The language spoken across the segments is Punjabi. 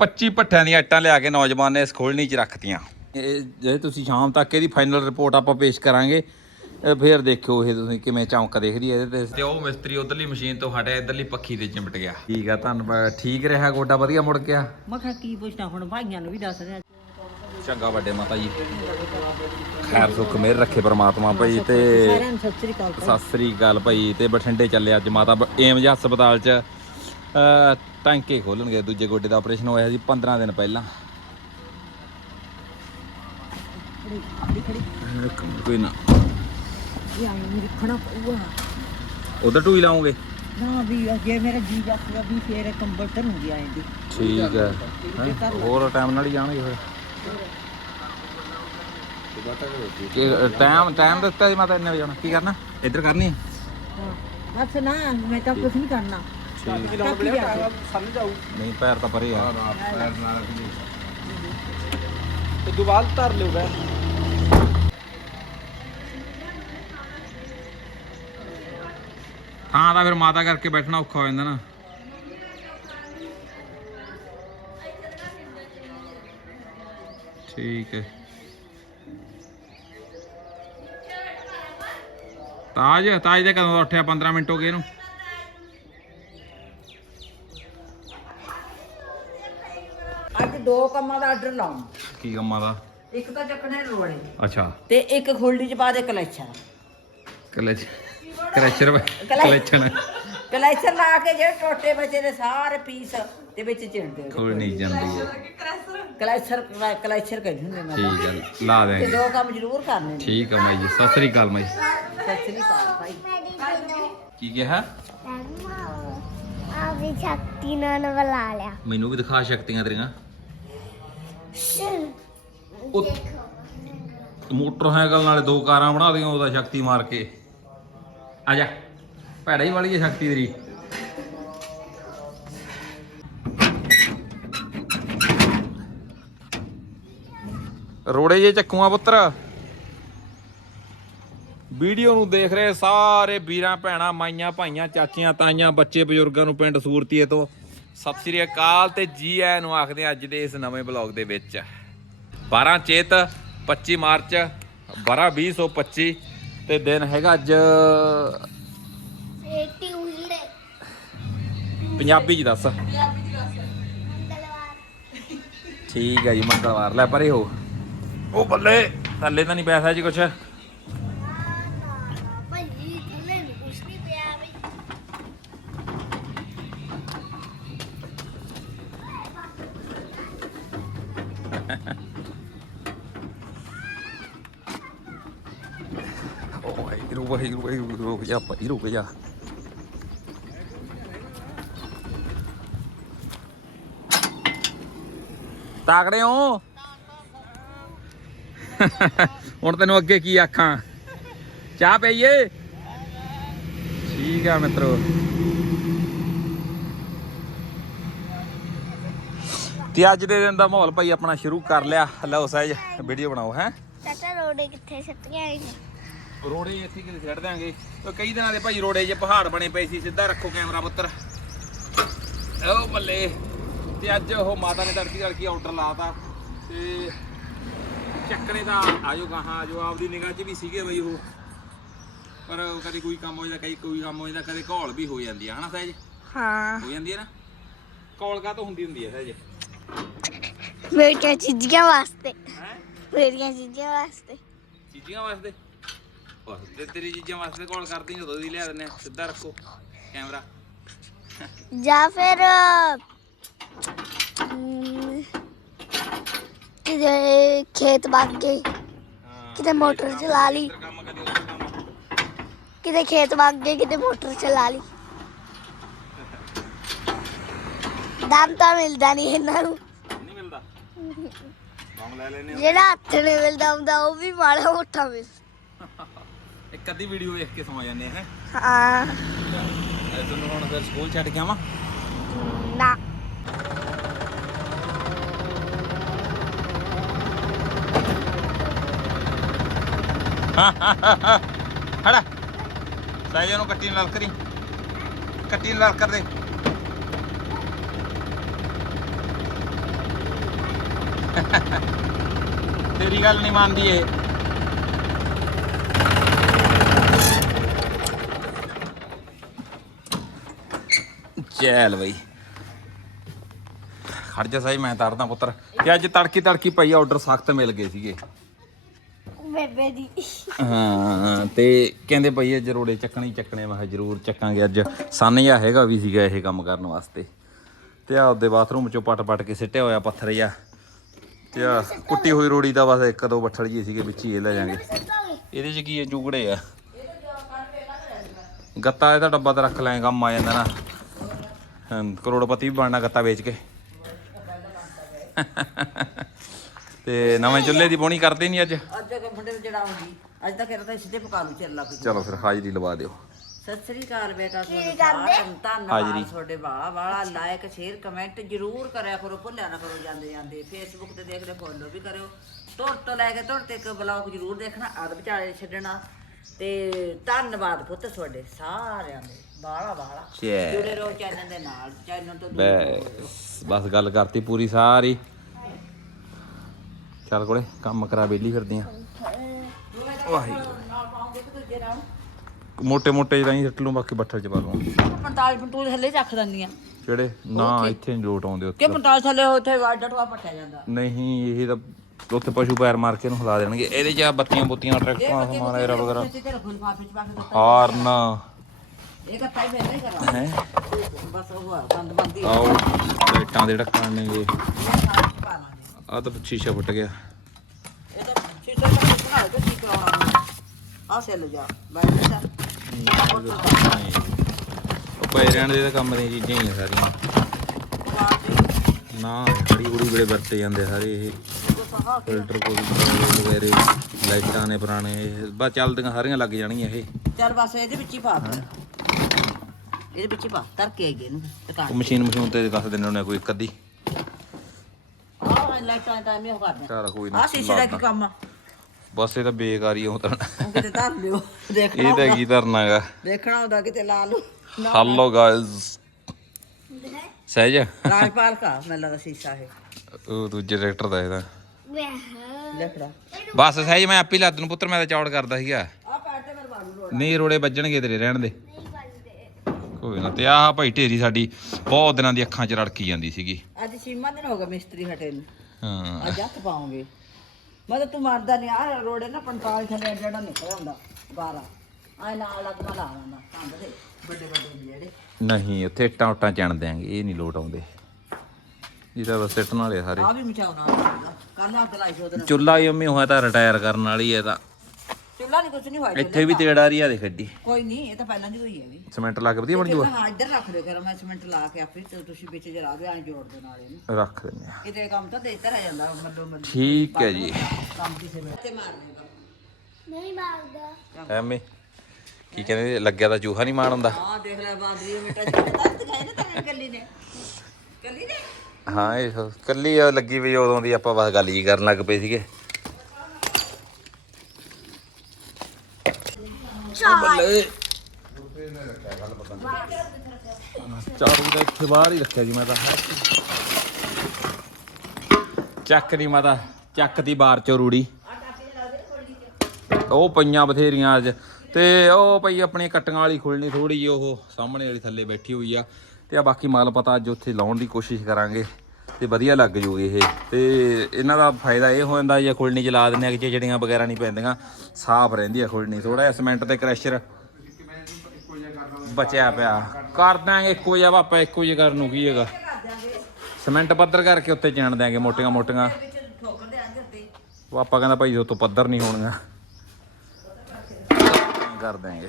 25 ਭੱਠਿਆਂ ਦੀਆਂ ਇੱਟਾਂ ਲਿਆ ਕੇ ਨੌਜਵਾਨ ਨੇ ਇਸ ਖੋਲਣੀ 'ਚ ਰੱਖਤੀਆਂ। ਇਹ ਜੇ ਤੁਸੀਂ ਸ਼ਾਮ ਤੱਕ ਇਹਦੀ ਫਾਈਨਲ ਰਿਪੋਰਟ ਆਪਾਂ ਪੇਸ਼ ਕਰਾਂਗੇ ਫੇਰ ਦੇਖਿਓ ਇਹ ਤੁਸੀਂ ਕਿਵੇਂ ਚਮਕ ਦੇਖਦੀ ਹੈ ਇਹਦੇ ਤੇ। ਤੇ ਉਹ ਮਿਸਤਰੀ ਉਧਰਲੀ ਮਸ਼ੀਨ ਤੋਂ ਹਟਿਆ ਇਧਰਲੀ ਪੱਖੀ ਤੇ ਚਿਮਟ ਗਿਆ। ਠੀਕ ਆ ਧੰਨਵਾਦ। ਠੀਕ ਰਿਹਾ ਗੋਡਾ ਵਧੀਆ ਮੁੜ ਗਿਆ? ਮੈਂ ਕਿਹਾ ਕੀ ਪੁੱਛਣਾ ਹੁਣ ਭਾਈਆਂ ਨੂੰ ਵੀ ਦੱਸ ਰਿਹਾ। ਚੰਗਾ ਵੱਡੇ ਮਾਤਾ ਜੀ। ਖੈਰ ਸੁੱਖ ਮਿਹਰ ਰੱਖੇ ਪ੍ਰਮਾਤਮਾ ਭਾਈ ਤੇ ਸਤਿ ਸ੍ਰੀ ਅਕਾਲ ਭਾਈ। ਸਤਿ ਸ੍ਰੀ ਅਕਾਲ ਭਾਈ ਤੇ ਬਠਿੰਡੇ ਚੱਲੇ ਅੱਜ ਮਾਤਾ ਏਮਜ ਹਸਪਤਾਲ ਚ। ਟਾਂਕੇ ਖੋਲਣਗੇ ਦੂਜੇ ਗੋਡੇ ਦਾ ਆਪਰੇਸ਼ਨ ਹੋਇਆ ਸੀ 15 ਦਿਨ ਪਹਿਲਾਂ। ਕੋਈ ਨਾ। ਉਧਰ ਟੂਈ ਲਾਉਂਗੇ। ਨਾ ਵੀ ਜੇ ਮੇਰਾ ਜੀ ਜਾਪਦਾ ਵੀ ਫੇਰ ਕੰਬਲ ਧਰੂਗੀ ਆਏ ਦੀ ਠੀਕ ਹੈ। ਹੈਂ? ਹੋਰ ਟਾਈਮ ਨਾਲ ਹੀ ਜਾਣਗੇ ਫਿਰ। ਕਿ ਟਾਈਮ ਟਾਈਮ ਦਿੱਤਾ ਸੀ ਮਾਤਾ ਇੰਨੇ ਵਜੇ ਜਾਣਾ ਕੀ ਕਰਨਾ? ਇੱਧਰ ਕਰਨੀ ਹੈ? ਹਾਂ ਬਸ ਨਾ ਮੈਂ ਤਾਂ ਕੁਝ ਨਹੀਂ ਕਰਨਾ। ਠੀਕ। ਤੱਕ ਹੀ ਆ ਕੇ। ਨਹੀਂ ਪੈਰ ਤਾਂ ਪਰੇ ਆ। ਤੇ ਦੁਬਾਲ ਧਰ ਲਿਓ ਬੈ ਥਾਂ ਦਾ ਫਿਰ ਮਾਤਾ ਕਰਕੇ ਬੈਠਣਾ ਔਖਾ ਹੋ ਜਾਂਦਾ ਨਾ। ਠੀਕ ਹੈ। ਤਾਜ ਤਾਜ ਦੇ ਕਦੋਂ ਉੱਠਿਆ? 15 ਮਿੰਟ ਹੋ ਗਏ ਇਹਨੂੰ। ਦੋ ਕੰਮਾਂ ਦਾ ਆਰਡਰ ਲਾਉਂ ਕੀ ਕੰਮਾਂ ਦਾ? ਇੱਕ ਤਾਂ ਚੱਕਣੇ ਰੋੜੇ ਅੱਛਾ। ਤੇ ਇੱਕ ਖੋਲਡੀ ਚ ਪਾ ਦੇ ਕਲੈਚਾ ਕਲਚ ਕਲਚਰ ਕਲਚਣ ਕਲੈਚਰ ਲਾ ਕੇ ਜਿਹੜੇ ਟੋਟੇ ਬਚੇ ਦੇ ਸਾਰੇ ਪੀਸ ਦੇ ਵਿੱਚ ਚਿਣ ਦੇ ਖੋਲ ਨਹੀਂ ਜਾਂਦੀ ਹੈ। ਕਲੈਚਰ ਕਲੈਚਰ ਕਹਿੰਦੇ ਹੁੰਦੇ ਮੈਂ ਠੀਕ ਹੈ ਲਾ ਤੇ ਦੇਂਗੇ ਦੋ ਕੰਮ ਜ਼ਰੂਰ ਕਰਨੇ ਨੇ। ਠੀਕ ਹੈ ਮਾਈ ਜੀ ਸਤਿ ਸ੍ਰੀ ਅਕਾਲ ਮਾਈ ਸਤਿ ਸ੍ਰੀ ਅਕਾਲ ਭਾਈ। ਕੀ ਕਿਹਾ? ਆ ਵੀ ਸ਼ਕਤੀ ਨਾਲ ਬੁਲਾ ਲਿਆ। ਮੈਨੂੰ ਵੀ ਦਿਖਾ ਸ਼ਕਤੀਆਂ ਤੇਰੀਆਂ। ਉਹ ਮੋਟਰਸਾਈਕਲ ਨਾਲੇ ਦੋ ਕਾਰਾਂ ਬਣਾ ਦੀਆਂ ਉਹਦਾ ਸ਼ਕਤੀ ਮਾਰ ਕੇ। ਆ ਜਾ ਭੈੜਾ ਹੀ ਵਾਲੀ ਹੈ ਸ਼ਕਤੀ ਤੇਰੀ। ਰੋੜੇ ਜੇ ਚੱਕੂਆਂ ਪੁੱਤਰ। ਵੀਡੀਓ ਨੂੰ ਦੇਖ ਰਹੇ ਸਾਰੇ ਵੀਰਾਂ ਭੈਣਾਂ ਮਾਈਆਂ ਭਾਈਆਂ ਚਾਚੀਆਂ ਤਾਈਆਂ ਬੱਚੇ ਬਜ਼ੁਰਗਾਂ ਨੂੰ ਪਿੰਡ ਸੂਰਤੀਏ ਤੋਂ। ਸਤਿ ਸ੍ਰੀ ਅਕਾਲ ਤੇ ਜੀ ਆਇਆਂ ਨੂੰ ਆਖਦੇ ਅੱਜ ਦੇ ਇਸ ਨਵੇਂ ਬਲੌਗ ਦੇ ਵਿੱਚ। 12 ਚੇਤ 25 ਮਾਰਚ 12 2025 ਤੇ ਦਿਨ ਹੈਗਾ ਅੱਜ ਪੰਜਾਬੀ ਚ ਦੱਸ। ਠੀਕ ਹੈ ਜੀ ਮੰਗਲਵਾਰ। ਲੈ ਪਰੇ ਹੋ। ਉਹ ਬੱਲੇ। ਥੱਲੇ ਤਾਂ ਨਹੀਂ ਪੈਸਾ ਜੀ ਕੁਛ ਭਾਈ ਥੱਲੇ ਨੂੰ ਕੁਛ ਨਹੀਂ ਪਿਆ ਬਈ ਓ ਵਾਹਿਗੁਰੂ ਵਾਹਿਗੁਰੂ ਵਾਹਿਗੁਰੂ ਰੁਕ ਜਾ ਭਾਈ ਰੁਕ ਜਾ ਤਾਕੜੇ ਹੋ ਹੁਣ ਤੈਨੂੰ ਅੱਗੇ ਕੀ ਆਖਾਂ ਚਾਹ ਪਈਏ ਠੀਕ ਆ ਮਿੱਤਰੋ ਤੇ ਅੱਜ ਦੇ ਦਿਨ ਦਾ ਮਾਹੌਲ ਭਾਈ ਆਪਣਾ ਸ਼ੁਰੂ ਕਰ ਲਿਆ ਲਓ ਸਹਿਜ ਵੀਡੀਓ ਬਣਾਓ ਹੈ ਚਾਚਾ ਰੋੜੇ ਕਿੱਥੇ ਸੱਟੀਆਂ ਆਈ ਰੋੜੇ ਇੱਥੇ ਕਿਤੇ ਛੱਡ ਦਿਆਂਗੇ। ਉਹ ਕਈ ਦਿਨਾਂ ਦੇ ਭਾਈ ਰੋੜੇ 'ਚ ਪਹਾੜ ਬਣੇ ਪਏ ਸੀ ਸਿੱਧਾ ਰੱਖੋ ਕੈਮਰਾ ਪੁੱਤਰ। ਉਹ ਬੱਲੇ ਤੇ ਅੱਜ ਉਹ ਮਾਤਾ ਨੇ ਤੜਕੀ ਤੜਕੀ ਆਰਡਰ ਲਾਤਾ। ਤੇ ਚੱਕਣੇ ਦਾ ਆਜੋ ਗਾਹਾਂ ਆਜੋ ਆਪਦੀ ਨਿਗਾਹ 'ਚ ਵੀ ਸੀਗੇ ਬਈ ਉਹ। ਪਰ ਕਦੇ ਕੋਈ ਕੰਮ ਹੋ ਜਾਂਦਾ ਕਈ ਕੋਈ ਕੰਮ ਹੋ ਜਾਂਦਾ ਕਦੇ ਘੋਲ ਵੀ ਹੋ ਜਾਂਦੀ ਆ ਹਨਾ ਸਹਿਜ? ਹਾਂ। ਹੋ ਜਾਂਦੀ ਹੈ ਨਾ? ਘੋਲ ਕਾ ਤੋਂ ਹੁੰਦੀ ਹੁੰਦੀ ਹੈ ਸਹਿਜ? ਮੇਰੀਆਂ ਚੀਜ਼ੀਆਂ ਵਾਸਤੇ। ਹੈ? ਮੇਰੀਆਂ ਚੀਜ਼ੀਆਂ ਵਾਸਤੇ। ਚੀਜ਼ੀਆਂ ਵਾਸਤੇ? ਬਸ ਤੇ ਤੇਰੀ ਚੀਜ਼ਾਂ ਵਾਸਤੇ ਕਾਲ ਕਰਦੀ ਜਦੋਂ ਦੀ ਲਿਆ ਆ ਸਿੱਧਾ ਰੱਖੋ ਕੈਮਰਾ। ਜਾਂ ਫਿਰ ਅਮ, ਕਿਤੇ ਖੇਤ ਬਾਗ ਗਏ। ਹਾਂ ਕਿਤੇ ਮੋਟਰ ਚਲਾ ਲਈ। ਇੱਧਰ ਕੰਮ ਕਦੇ ਉੱਧਰ ਕੰਮ ਕਿਤੇ ਖੇਤ ਬਾਗ ਗਏ ਕਿਤੇ ਮੋਟਰ ਚਲਾ ਲਈ। ਦਮ ਤਾਂ ਮਿਲਦਾ ਨਹੀਂ ਇਹਨਾਂ ਨੂੰ। ਨਹੀਂ ਮਿਲਦਾ? ਕੰਮ ਲੈ ਲੈਨੇ ਜਿਹੜਾ ਹੱਥ ਨੇ ਮਿਲਦਾ ਹੁੰਦਾ ਉਹ ਵੀ ਮਾੜਾ ਮੋਟਾ ਮਿਲ ਇੱਕ ਅੱਧੀ ਵੀਡੀਓ ਵੇਖ ਕੇ ਸੌ ਜਾਂਦੇ ਹੈ? ਹਾਂ। ਤੁਹਾਨੂੰ ਹੁਣ ਫਿਰ ਸਕੂਲ ਛੱਡ ਕੇ ਆਵਾਂ? ਨਾ। ਹੜਾ ਲੈ ਜਾ ਨੂੰ ਕੱਟੀ ਨਾਲ ਕਰੀ। ਕੱਟੀ ਨਾਲ ਕਰ ਦੇ। ਤੇਰੀ ਗੱਲ ਨਹੀਂ ਮੰਨਦੀ ਇਹ। ਚੱਲ ਬਈ। ਖੜ ਜਾ ਸਾਈ ਮੈਂ ਤਰਦਾ ਪੁੱਤਰ। ਤੇ ਅੱਜ ਤੜਕੀ ਤੜਕੀ ਪਈ ਆਰਡਰ ਸਖਤ ਮਿਲ ਗਏ ਸੀਗੇ। ਬੇਬੇ ਦੀ। ਹਾਂ ਤੇ ਕਹਿੰਦੇ ਭਈ ਅੱਜ ਰੋੜੇ ਚੱਕਣੇ ਚੱਕਣੇ ਮੈਂ ਕਿਹਾ ਜ਼ਰੂਰ ਚੱਕਾਂਗੇ ਅੱਜ। ਸੰਨ ਜਿਹਾ ਹੈਗਾ ਵੀ ਸੀਗਾ ਇਹ ਕੰਮ ਕਰਨ ਵਾਸਤੇ। ਤੇ ਆ ਉਹਦੇ ਬਾਥਰੂਮ ਚੋਂ ਪਟ ਪਟ ਕੇ ਸਿੱਟਿਆ ਹੋਇਆ ਪੱਥਰ ਜਿਹਾ। ਤੇ ਆ ਕੁੱਟੀ ਹੋਈ ਰੋੜੀ ਦਾ ਬਸ ਇੱਕ ਦੋ ਬੱਠਲ ਜੀ ਸੀਗੇ ਵਿੱਚ ਹੀ ਇਹ ਲੈ ਜਾਾਂਗੇ ਇਹਦੇ ਚ ਕੀ ਹੈ ਚੂਕੜੇ ਆ। ਗੱਤਾ ਇਹਦਾ ਡੱਬਾ ਤਾਂ ਰੱਖ ਲੈ ਕੰਮ ਆ ਜਾਂਦਾ ਨਾ। ਕਰੋੜਪਤੀ ਵੀ ਬਣਨਾ ਗੱਤਾ ਵੇਚ ਕੇ। ਤੇ ਨਵੇਂ ਚੁੱਲ੍ਹੇ ਦੀ ਬੋਣੀ ਕਰਦੇ ਨਹੀਂ ਅੱਜ? ਅੱਜ ਤੱਕ ਮੁੰਡੇ ਨੂੰ ਚੜਾਉਂਗੀ ਅੱਜ ਤੱਕ ਇਹਦਾ ਤਾਂ ਸਿੱਧੇ ਪਕਾ ਲੂ ਚੱਲ ਲੱਗ ਚਲੋ ਫਿਰ ਹਾਜ਼ਰੀ ਲਵਾ ਦਿਓ। ਸਤਿ ਸ੍ਰੀ ਅਕਾਲ ਬੇਟਾ ਤੁਹਾਨੂੰ ਸਾਰਿਆਂ ਧੰਨਵਾਦ। ਤੁਹਾਡੇ ਵਾਲਾ ਵਾਲਾ ਲਾਇਕ ਸ਼ੇਅਰ ਕਮੈਂਟ ਜਰੂਰ ਕਰਿਆ ਕਰੋ ਭੁੱਲਿਆ ਨਾ ਕਰੋ ਜਾਂਦੇ ਜਾਂਦੇ। ਫੇਸਬੁੱਕ ਤੇ ਦੇਖ ਲਿਓ ਫੋਲੋ ਵੀ ਕਰਿਓ। ਤੁਰ ਤੋਂ ਲੈ ਕੇ ਤੁਰ ਤੱਕ ਬਲੌਗ ਜਰੂਰ ਦੇਖਣਾ ਅਦ ਵਿਚਾਲੇ ਛੱਡਣਾ। ਤੇ ਧੰਨਵਾਦ ਪੁੱਤ ਤੁਹਾਡੇ ਸਾਰਿਆਂ ਦੇ। ਵਾਲਾ ਚੈ ਜੁੜੇ ਰਹੋ ਚੈਨਲ ਦੇ ਨਾਲ ਚੈਨਲ ਤੋਂ ਦੂਰ। ਬਸ ਬਸ ਗੱਲ ਕਰਤੀ ਪੂਰੀ ਸਾਰੀ। ਚੱਲ ਕੋਲੇ ਕੰਮ ਕਰਾ ਬੇਲੀ ਵਾਹਿਗੁਰੂ। ਤੇ ਦੂਜੇ ਨਾਲ ਮੋਟੇ ਮੋਟੇ ਜਿਹੇ ਸੱਟ ਲੂੰ ਬਾਕੀ ਬੱਠਲ ਚ ਪਾ ਲੂੰ 45 ਪੰਟੂਲ ਥੱਲੇ ਚੱਕ ਦਿੰਦੀਆਂ। ਜਿਹੜੇ ਨਾ ਇੱਥੇ ਨਹੀਂ ਲੋਟ ਆਉਂਦੇ ਕਿ ਉੱਥੇ 45 ਥੱਲੇ ਉੱਥੇ ਵਾਡਾ ਟਵਾ ਪੱਟਿਆ ਜਾਂਦਾ। ਨਹੀਂ ਇਹ ਤਾਂ ਉੱਥੇ ਪਸ਼ੂ ਪੈਰ ਮਾਰ ਕੇ ਇਹਨੂੰ ਹਿਲਾ ਦੇਣਗੇ। ਇਹਦੇ ਚ ਆ ਬੱਤੀਆਂ ਬੁੱਤੀਆਂ ਟਰੈਕਟਰਾਂ ਸਮਾਨ ਵਗੈਰਾ ਵਗੈਰਾ ਰੱਖੋ ਕੇ ਹਾਰਨ। ਇਹ ਤਾਂ ਤਾਈ ਮੈਂ ਨਹੀਂ ਕਰਾਂ ਹੈ? ਬਸ ਉਹ ਬੰਦ ਬੰਦੀ ਆਓ ਲਾਈਟਾਂ ਦੇ ਢੱਕਣ ਨੇਗੇ ਪਾ ਲਾਂਗੇ ਆ ਤਾਂ ਸ਼ੀਸ਼ਾ ਫੁੱਟ ਗਿਆ। ਇਹ ਤਾਂ ਸ਼ੀਸ਼ਾ ਤਾਂ ਬਣਾ ਕੇ ਠੀਕ ਕਰਾਉਣਾ ਆ ਸੇ ਲੈ ਜਾ ਬੈਠ ਜਾ। ਉਹ ਪਏ ਰਹਿਣ ਦੇ ਤਾਂ ਕੰਮ ਦੀਆਂ ਚੀਜ਼ਾਂ ਹੀ ਆ ਸਾਰੀਆਂ। ਨਾ ਖੜੀ ਉੜੀ ਬੜੇ ਵਰਤੇ ਜਾਂਦੇ ਸਾਰੇ ਇਹ। ਫਿਲਟਰ ਕੋਲ ਵਗੈਰੇ ਲਾਈਟਾਂ ਨੇ ਪੁਰਾਣੇ ਬਸ ਚੱਲਦੀਆਂ ਸਾਰੀਆਂ ਲੱਗ ਜਾਣਗੀਆਂ ਇਹ। ਚੱਲ ਬਸ ਇਹਦੇ ਵਿੱਚ ਹੀ ਪਾ ਫਿਰ ਇਹਦੇ ਵਿੱਚ ਹੀ ਪਾ ਤਰ ਕੇ ਆਈਏ ਇਹਨੂੰ ਦੁਕਾਨ ਮਸ਼ੀਨ ਮਸ਼ੀਨ ਤੇ ਦੱਸ ਦਿੰਦੇ ਹੁੰਦੇ ਕੋਈ ਇੱਕ ਅੱਧੀ। ਆਹ ਲਾਈਟਾਂ ਟਾਈਮ ਇਹ ਕਰਦੇ ਚੱਲ ਕੋਈ ਆ ਨਾ ਸ਼ੀਸ਼ੇ ਦਾ ਕੀ ਕੰਮ ਆ? ਬਸ ਇਹ ਤਾਂ ਬੇਕਾਰੀ ਉਹ ਤਾਂ। ਉਹ ਕਿਤੇ ਧਰ ਲਿਓ ਦੇਖਣਾ ਇਹ ਤਾਂ ਹੁੰਦਾ- ਕੀ ਦੇਖਣਾ ਕਿਤੇ ਲਾ ਲਓ। ਹੈਲੋ ਗਾਇਜ਼ ਸਹਿਜ? ਰਾਜਪਾਲ ਕਾ ਮੈਨੂੰ ਲੱਗਦਾ ਸ਼ੀਸ਼ਾ ਹੈ ਉਹ ਦੂਜੇ ਟਰੈਕਟਰ ਦਾ ਇਹਦਾ। ਦੇਖੜਾ ਬਸ ਸਹਿਜ ਮੈਂ ਆਪੀ ਲੱਤ ਨੂੰ ਪੁੱਤਰ ਮੈਂ ਤਾਂ ਚੌੜ ਕਰਦਾ ਸੀਗਾ। ਤੇ ਨਹੀਂ ਰੋੜੇ ਵੱਜਣਗੇ ਤੇਰੇ ਰਹਿਣ ਦੇ। ਕੋਈ ਨਾ। ਤੇ ਆਹ ਭਾਈ ਢੇਰੀ ਸਾਡੀ ਬਹੁਤ ਦਿਨਾਂ ਦੀ ਅੱਖਾਂ 'ਚ ਰੜਕੀ ਜਾਂਦੀ ਸੀਗੀ। ਅੱਜ ਛੀਮਾ ਦਿਨ ਹੋ ਗਿਆ ਮਿਸਤਰੀ ਹਟੇ ਨੂੰ। ਹਾਂ। ਅੱਜ ਹੱਥ ਪਾਉਂਗੇ। ਮਤਲਬ ਤੂੰ ਮਰਦਾ ਨਹੀਂ ਆ ਰੋੜੇ ਨਾ 45 ਥੱਲੇ ਜਿਹੜਾ ਨਿਕਲ ਹੁੰਦਾ 12 ਆਏ ਨਾਲ ਲੱਗ ਲਾ ਆਉਂਦਾ ਕੰਧ ਦੇ ਵੱਡੇ ਵੱਡੇ ਜਿਹੜੇ ਨਹੀਂ ਉੱਥੇ ਇੱਟਾਂ ਉੱਟਾਂ ਚਣ ਦਿਆਂਗੇ ਇਹ ਨਹੀਂ ਲੋਟ ਆਉਂਦੇ। ਇਹਦਾ ਬਸ ਸਿੱਟਣ ਵਾਲੇ ਆ ਸਾਰੇ। ਆ ਵੀ ਮਚਾਉਣਾ ਕੱਲ ਅੱਗ ਲਾਈ ਸੀ ਉਹਦੇ ਨਾਲ। ਚੁੱਲਾ ਹੀ ਅੰਮੀ ਹੋਇਆ ਤਾਂ ਰਿਟਾਇਰ ਕਰਨ ਵਾਲੀ ਹੈ ਤਾਂ। ਚੁੱਲਾ ਨਹੀਂ ਕੁਝ ਨਹੀਂ ਹੋਇਆ ਇੱਥੇ ਵੀ ਤੇੜ ਆ ਰਹੀ ਆ ਦੇ ਖੱਡੀ ਕੋਈ ਨਹੀਂ ਇਹ ਤਾਂ ਪਹਿਲਾਂ ਦੀ ਹੋਈ ਹੈ ਵੀ। ਸਿਮੈਂਟ ਲਾ ਕੇ ਵਧੀਆ ਬਣ ਜੂਗਾ? ਹਾਂ ਇੱਧਰ ਰੱਖ ਦਿਓ ਕਰ ਮੈਂ ਸੀਮੈਂਟ ਲਾ ਕੇ ਆਪੇ ਤੇ ਤੁਸੀਂ ਵਿੱਚ ਜਰਾ ਦਿਓ ਐਂ ਜੋੜ ਦੇ ਨਾਲ ਇਹਨੂੰ। ਰੱਖ ਦਿੰਦੇ ਆ। ਕਿਤੇ ਕੰਮ ਤਾਂ ਦੇ ਰਹਿ ਜਾਂਦਾ ਮੱਲੋ ਮੱਲੀ। ਠੀਕ ਹੈ ਜੀ। ਕੰਮ ਕਿਸੇ ਵੇਲੇ ਤੇ ਨਹੀਂ ਮਾਰਦਾ। ਐਵੇਂ। ਕੀ ਕਹਿੰਦੇ ਲੱਗਿਆ ਤਾਂ ਚੂਹਾ ਨਹੀਂ ਮਾਣ ਹੁੰਦਾ ਹਾਂ ਦੇਖ ਲੈ ਬਾਦਰੀ ਮਿੱਟਾ ਜਿਹੜਾ ਦਿਖਾਈ ਨਾ ਤੈਨੂੰ ਕੱਲੀ ਨੇ। ਕੱਲੀ ਨੇ? ਹਾਂ ਇਹ ਕੱਲੀ ਆ ਲੱਗੀ ਵੀ ਉਦੋਂ ਦੀ ਆਪਾਂ ਬਸ ਗੱਲ ਜੀ ਕਰਨ ਲੱਗ ਪਏ ਸੀਗੇ। ਬੱਲੇ। ਚਾਰੂ। ਦਾ ਇੱਥੇ ਬਾਹਰ ਹੀ ਰੱਖਿਆ ਜੀ ਮੈਂ ਤਾਂ। ਚੱਕ ਦੀ ਮਾਤਾ ਚੱਕ ਦੀ ਬਾਹਰ ਚੋਂ ਰੂੜੀ। ਉਹ ਪਈਆਂ ਬਥੇਰੀਆਂ ਅੱਜ। ਤੇ ਉਹ ਪਈ ਆਪਣੀ ਕੱਟੀਆਂ ਵਾਲੀ ਖੁੱਲਣੀ ਥੋੜੀ ਜਿਹੀ ਉਹ ਸਾਹਮਣੇ ਵਾਲੀ ਥੱਲੇ ਬੈਠੀ ਹੋਈ ਆ। ਤੇ ਆ ਬਾਕੀ ਮਾਲ ਪਤਾ ਅੱਜ ਉੱਥੇ ਲਾਉਣ ਦੀ ਕੋਸ਼ਿਸ਼ ਕਰਾਂਗੇ। ਤੇ ਵਧੀਆ ਲੱਗ ਜੂਗੀ ਇਹ। ਤੇ ਇਹਨਾਂ ਦਾ ਫਾਇਦਾ ਇਹ ਹੋ ਜਾਂਦਾ, ਜੇ ਖੁੱਲਣੀ ਚਲਾ ਦਿੰਦੇ ਆ ਕਿ ਜਿਹੜੀਆਂ ਵਗੈਰਾ ਨਹੀਂ ਪੈਂਦੀਆਂ, ਸਾਫ਼ ਰਹਿੰਦੀ ਆ ਖੁੱਲਣੀ ਥੋੜਾ ਜਿਹਾ ਸਿਮੈਂਟ ਤੇ ਕ੍ਰੈਸ਼ਰ ਬਚਿਆ ਪਿਆ। ਕਰ ਦਾਂਗੇ ਇੱਕੋ ਜਿਹਾ ਆਪਾਂ ਇੱਕੋ ਜਿਹਾ ਕਰਨ ਨੂੰ ਕੀ ਹੈਗਾ? ਸਿਮੈਂਟ ਪੱਧਰ ਕਰਕੇ ਉੱਤੇ ਚਿਣ ਦਿਆਂਗੇ, ਮੋਟੀਆਂ ਮੋਟੀਆਂ। ਵਿੱਚ ਉਹ ਆਪਾਂ ਕਹਿੰਦਾ ਭਾਈ ਉਹ ਤੋਂ ਪੱਧਰ ਨਹੀਂ ਹੋਣੀਆਂ। ਕਰ ਦਾਂਗੇ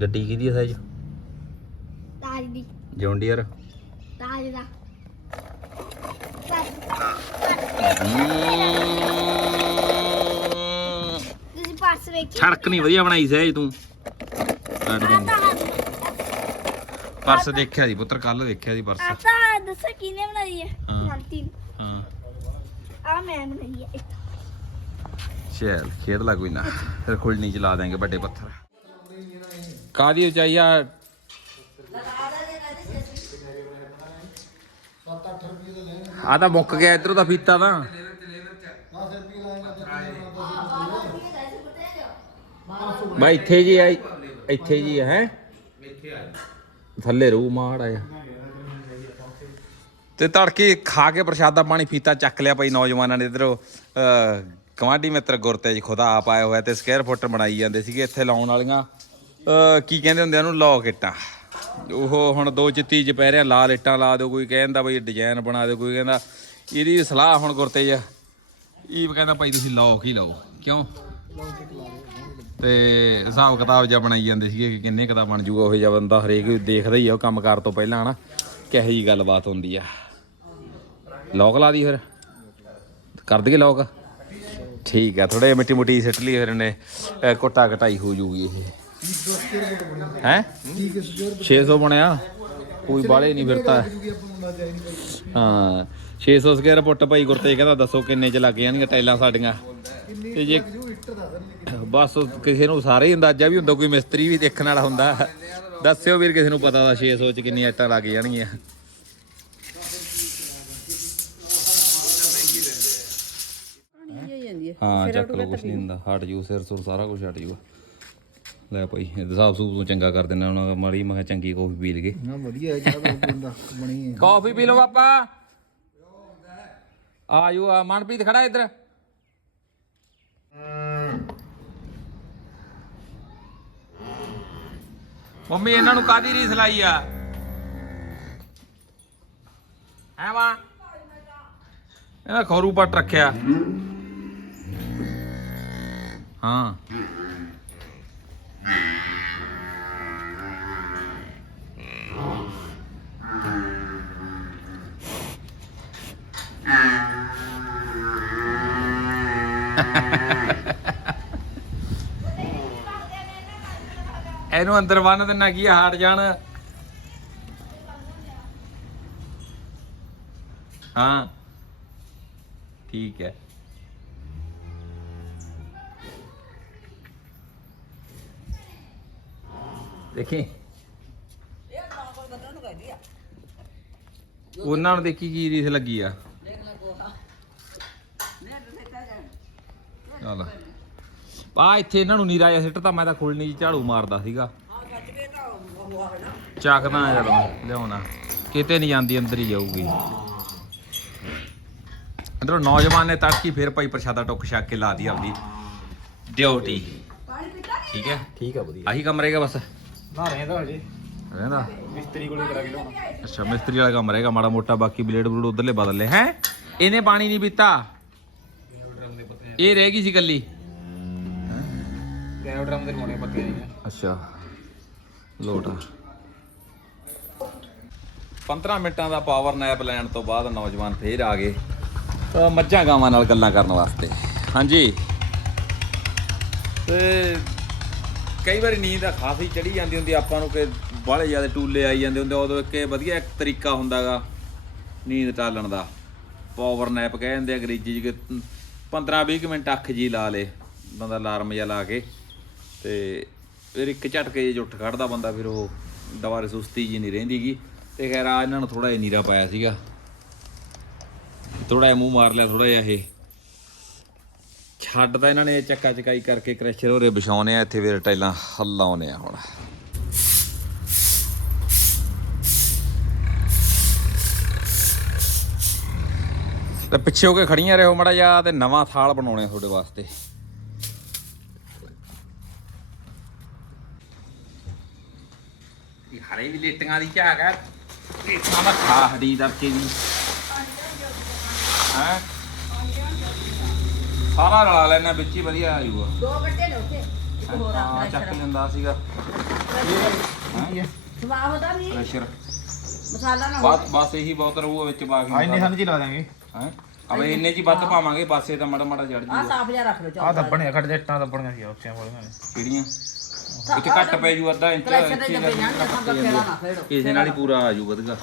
ਗੱਡੀ ਕਿਹਦੀ ਹੈ ਸਾਈਜ਼ ਤਾਜ ਦੀ। ਜੌਂਡੀਅਰ ਤਾਜ ਦਾ। ਤੁਸੀਂ ਪਾਸ ਵੇਖੀ? ਸੜਕ ਨਹੀਂ ਵਧੀਆ ਬਣਾਈ ਸਹਿਜ ਤੂੰ। ਪਰਸ ਦੇਖਿਆ ਸੀ ਪੁੱਤਰ ਕੱਲ ਦੇਖਿਆ ਸੀ ਪਰਸ। ਆਤਾ ਦੱਸੋ ਕਿਹਨੇ ਬਣਾਈ ਹੈ ਹਾਂ। ਸ਼ਾਂਤੀ। ਹਾਂ। ਆ ਮੈਂ ਬਣਾਈ ਹੈ ਚੱਲ ਖੇਡ ਲਾ ਕੋਈ ਨਾ। ਫਿਰ ਖੁਲਣੀ ਚਲਾ ਦੇਂਗੇ ਵੱਡੇ ਪੱਥਰ। ਕਾਦੀ ਉਚਾਈ ਆ? ਆ ਤਾਂ ਮੁੱਕ ਗਿਆ, ਇਧਰੋਂ ਤਾਂ ਫੀਤਾ ਤਾਂ। ਬਈ ਇੱਥੇ ਜੀ ਆ ਇੱਥੇ ਜੀ ਹੈ? ਥੱਲੇ ਰੂ ਮਾੜ ਆਇਆ ਤੇ ਤੜਕੇ ਖਾ ਕੇ ਪ੍ਰਸ਼ਾਦਾ ਪਾਣੀ, ਫੀਤਾ ਚੱਕ ਲਿਆ ਪਈ ਨੌਜਵਾਨਾਂ ਨੇ ਇਧਰੋਂ। ਕਮਾਂਡੀ ਮਿੱਤਰ ਗੁਰਤੇਜ ਖੁਦਾ ਆਪ ਆਇਆ ਹੋਇਆ ਤੇ ਸਕੁਅਰ ਫੁੱਟ ਬਣਾਈ ਜਾਂਦੇ ਸੀਗੇ ਇੱਥੇ ਲਾਉਣ ਵਾਲੀਆਂ। ਕੀ ਕਹਿੰਦੇ ਹੁੰਦੇ ਆ ਉਹਨੂੰ? ਲੌਕ ਇੱਟਾਂ। ਉਹ ਹੁਣ ਦੋ ਚਿੱਤੀ ਚ ਪੈ ਰਿਆ ਲਾਲ ਇੱਟਾਂ ਲਾ ਦਿਓ, ਕੋਈ ਕਹਿੰਦਾ ਬਈ ਡਿਜ਼ਾਈਨ ਬਣਾ ਦਿਓ, ਕੋਈ ਕਹਿੰਦਾ। ਇਹਦੀ ਵੀ ਸਲਾਹ ਹੁਣ ਗੁਰਤੇਜ। ਇਹ ਕਹਿੰਦਾ ਭਾਈ ਤੁਸੀਂ ਲੌਕ ਹੀ ਲਾਓ। ਕਿਉਂ? ਤੇ ਹਿਸਾਬ ਕਿਤਾਬ ਜਿਹਾ ਬਣਾਈ ਜਾਂਦੇ ਸੀਗੇ ਕਿ ਕਿੰਨੇ ਕੁ ਦਾ ਬਣ ਜੂਗਾ ਉਹ ਜਿਹਾ ਬੰਦਾ, ਹਰੇਕ ਦੇਖਦਾ ਹੀ ਆ, ਉਹ ਕੰਮ ਕੰਮਕਾਰ ਤੋਂ ਪਹਿਲਾਂ ਹਨਾ, ਕਿਹੋ ਜੀ ਗੱਲਬਾਤ ਹੁੰਦੀ ਆ। ਲੋਕ ਲਾ ਦੀ ਫਿਰ। ਕਰ ਦਈਏ ਲੋਕ? ਠੀਕ ਆ ਥੋੜੇ ਮਿੱਟੀ ਮੁੱਟੀ ਸਿੱਟ ਲਈ ਫਿਰ ਇਹਨੇ, ਅਹ ਕੋਟਾ ਕਟਾਈ ਹੋ ਜੂਗੀ ਇਹ। ਹੈ? 600 ਬਣਿਆ। ਕੋਈ ਬਾਲੇ ਨਹੀਂ ਫਿਰਤਾ ਹਾਂ 600 ਸਕੁਅਰ ਫੁੱਟ ਭਾਈ ਗੁਰਤੇ ਕਹਿੰਦਾ ਦੱਸੋ ਕਿੰਨੇ ਚ ਲੱਗ ਜਾਣਗੀਆਂ ਟਾਈਲਾਂ ਸਾਡੀਆਂ। ਤੇ ਜੇ ਬਸ ਕਿਸੇ ਨੂੰ ਸਾਰੇ ਹੀ ਅੰਦਾਜ਼ਾ ਵੀ ਹੁੰਦਾ, ਕੋਈ ਮਿਸਤਰੀ ਵੀ ਦੇਖਣ ਵਾਲਾ ਹੁੰਦਾ। ਦੱਸਿਓ ਵੀਰ, ਕਿਸੇ ਨੂੰ ਪਤਾ ਦਾ 600 ਚ ਕਿੰਨੀਆਂ ਇੱਟਾਂ ਲੱਗ ਜਾਣਗੀਆਂ। ਹਾਂ, ਚੱਕ ਲਓ, ਕੁਛ ਨਹੀਂ ਹੁੰਦਾ। ਹਟ ਜੂ, ਸਿਰ ਸੁਰ ਸਾਰਾ ਕੁਝ ਹਟ ਜੂਗਾ। ਲੈ ਭਾਈ ਇਹ ਹਿਸਾਬ ਸੂਬ ਤੋਂ ਚੰਗਾ ਕਰ ਦਿੰਦਾ ਉਹਨਾਂ ਮਾੜੀ ਮੈਂ ਕਿਹਾ ਚੰਗੀ ਕਾਫੀ ਪੀ ਲਗੇ ਨਾ ਵਧੀਆ ਹੈ ਚਾਹ ਬੰਦਾ ਬਣੀ ਹੈ। ਕਾਫੀ ਪੀ ਲਓ ਪਾਪਾ। ਆ ਜੂ ਆ ਮਨਪ੍ਰੀਤ ਖੜਾ ਇੱਧਰ। ਮੰਮੀ ਇਹਨਾਂ ਨੂੰ ਕਾਦੀ ਰੀਸ ਲਾਈ ਆ? ਹੈ ਵਾ ਇਹਨਾਂ ਖਰੂ ਪੱਟ ਰੱਖਿਆ। ਹਾਂ। ਇਹਨੂੰ ਅੰਦਰ ਬੰਨ ਦਿੰਨਾ ਕੀ ਆ, ਹਟ ਜਾਣ। ਹਾਂ। ਠੀਕ ਹੈ। ਦੇਖੀ? ਉਹਨਾਂ ਨੂੰ ਦੇਖੀ ਕੀ ਰੀਸ ਲੱਗੀ ਆ। ਚੱਲ। ਆ ਇੱਥੇ ਇਹਨਾਂ ਨੂੰ ਨੀਰਾ ਜਿਹਾ ਸਿੱਟਤਾ ਮੈਂ ਤਾਂ ਖੁੱਲਣੀ ਜੀ ਝਾੜੂ ਮਾਰਦਾ ਸੀਗਾ। ਚੱਕਦਾ ਜਦੋਂ ਲਿਆਉਣਾ। ਕਿਤੇ ਨਹੀਂ ਜਾਂਦੀ ਅੰਦਰ ਹੀ ਜਾਊਗੀ। ਅੰਦਰੋਂ ਨੌਜਵਾਨ ਨੇ ਤੜਕੀ ਫਿਰ ਭਾਈ ਪ੍ਰਸ਼ਾਦਾ ਟੁੱਕ ਛੱਕ ਕੇ ਲਾ ਦੀ ਆਪਦੀ। ਡਿਊਟੀ ਠੀਕ ਹੈ? ਠੀਕ ਆ ਵਧੀਆ। ਆਹੀ ਕੰਮ ਰਹੇਗਾ ਬਸ। ਨਾ ਰਹਿੰਦਾ ਹਜੇ। ਰਹਿੰਦਾ? ਮਿਸਤਰੀ ਕੋਲੇ ਕਰਾ ਕੇ ਲਿਆਉਣਾ। ਅੱਛਾ ਮਿਸਤਰੀ ਵਾਲਾ ਕੰਮ ਰਹੇਗਾ ਮਾੜਾ ਮੋਟਾ ਬਾਕੀ ਬਲੇਡ ਬਲੂਡ ਉਧਰਲੇ ਬਦਲ ਲੈ ਹੈ? ਇਹਨੇ ਪਾਣੀ ਨਹੀਂ ਪੀਤਾ। ਇਹ ਰਹਿ ਗਈ ਸੀ ਗੱਲੀ ਗੈਰ ਡਰਮ ਦੇ ਮੋੜੇ ਪੱਕੇ ਨਹੀਂ ਅੱਛਾ ਲੋਟ 15 ਮਿੰਟਾਂ ਦਾ ਪਾਵਰ ਨੈਪ ਲੈਣ ਤੋਂ ਬਾਅਦ ਨੌਜਵਾਨ ਫੇਰ ਆ ਗਏ। ਮੱਝਾਂ ਗਾਵਾਂ ਨਾਲ ਗੱਲਾਂ ਕਰਨ ਵਾਸਤੇ। ਹਾਂਜੀ। ਤੇ ਕਈ ਵਾਰੀ ਨੀਂਦ ਆ ਖਾਸੀ ਚੜੀ ਜਾਂਦੀ ਹੁੰਦੀ ਆਪਾਂ ਨੂੰ ਕਿ ਬਾਹਲੇ ਜ਼ਿਆਦਾ ਟੂਲੇ ਆਈ ਜਾਂਦੇ ਹੁੰਦੇ ਉਦੋਂ ਇੱਕ ਇਹ ਵਧੀਆ ਇੱਕ ਤਰੀਕਾ ਹੁੰਦਾਗਾ ਨੀਂਦ ਟਾਲਣ ਦਾ। ਪਾਵਰ ਨੈਪ ਕਹਿ ਜਾਂਦੇ ਅੰਗਰੇਜ਼ੀ ਚ ਕਿ 15-20 ਮਿੰਟ ਅੱਖ ਜੀ ਲਾ ਲੇ, ਬੰਦਾ ਅਲਾਰਮ ਜਿਹਾ ਲਾ ਕੇ ਤੇ ਫਿਰ ਇੱਕ ਝਟਕੇ ਜੇ ਉੱਠ ਖੜਦਾ ਬੰਦਾ, ਫਿਰ ਉਹ ਦੁਬਾਰੇ ਸੁਸਤੀ ਜੀ ਨਹੀਂ ਰਹਿੰਦੀਗੀ ਤੇ ਖੈਰ ਆ ਇਹਨਾਂ ਨੂੰ ਥੋੜਾ ਜਿਹਾ ਨੀਰਾ ਪਾਇਆ ਸੀਗਾ। ਥੋੜਾ ਜਿਹਾ ਮੂੰਹ ਮਾਰ ਲਿਆ ਥੋੜਾ ਜਿਹਾ ਇਹ। ਛੱਡ ਤਾਂ ਇਹਨਾਂ ਨੇ ਚੱਕਾ ਚਕਾਈ ਕਰਕੇ ਕ੍ਰੈਸ਼ਰ ਹੋਰੇ ਵਿਛਾਉਣੇ ਆ, ਇੱਥੇ ਫਿਰ ਟਾਈਲਾਂ ਹੱਲਾਉਣੇ ਆ ਹੁਣ। ਤੇ ਪਿੱਛੇ ਹੋ ਕੇ ਖੜੀਆਂ ਰਹੋ ਮੜਾ ਜਾ ਤੇ ਨਵਾਂ ਥਾਲ ਬਣਾਉਣੇ ਆ ਤੁਹਾਡੇ ਵਾਸਤੇ। ਇਹ ਹਰੇ ਵੀ ਲੇਟੀਆਂ ਦੀ ਝਾਕ ਆ। ਲੇਟਾਂ ਦਾ ਖਾ ਹੜੀ ਦਰਕੇ ਦੀ ਹੈ? ਸਾਰਾ ਰਲਾ ਲੈਣਾ ਵਿੱਚ ਹੀ ਵਧੀਆ ਆ ਜਾਊਗਾ ਦੋ ਗੱਟੇ ਨੇ ਉੱਥੇ ਹੋਰ ਆ ਹਾਂ ਚੱਕ ਲੈਂਦਾ ਸੀਗਾ। ਹਾਂ ਸਵਾਹ ਉਹਦਾ ਵੀ ਪ੍ਰੈਸ਼ਰ ਮਸਾਲਾ ਨਾ ਬਸ ਬਸ ਇਹੀ ਬਹੁਤ ਰਹੂਗਾ ਵਿੱਚ ਬਾਕੀ ਆ ਇੰਨੇ ਸਾਨੂੰ ਜੀ ਲਾ ਦਾਂਗੇ ਹੈ? ਅਬੇ ਇੰਨੇ ਚ ਹੀ ਵੱਧ ਪਾਵਾਂਗੇ ਪਾਸੇ ਤਾਂ ਮੜਾ ਮੜਾ ਜੜ ਆ ਜੂਗਾ। ਸਾਫ਼ ਜਿਹਾ ਰੱਖ ਲਓ ਆ ਚੌਲ ਦੱਬਣੇ ਖੜ ਜੱਟਾਂ ਦੱਬਣੀਆਂ ਸੀ ਉੱਚੀਆਂ ਵਾਲੀਆਂ ਨੇ। ਕਿਹੜੀਆਂ? ਇੱਕ ਘੱਟ ਪੈ ਜੂ ਅੱਧਾ ਇੰਚ ਪ੍ਰੈਸ਼ਰ ਦੇ ਡੱਬੇ ਜਾਣ ਤਾਂ ਜਾਂਦੀ। ਫੇੜਾ। ਨਾ ਫੇੜੋ ਇਸੇ ਨਾਲ ਹੀ ਪੂਰਾ ਆ ਜੂ ਵਧਗਾ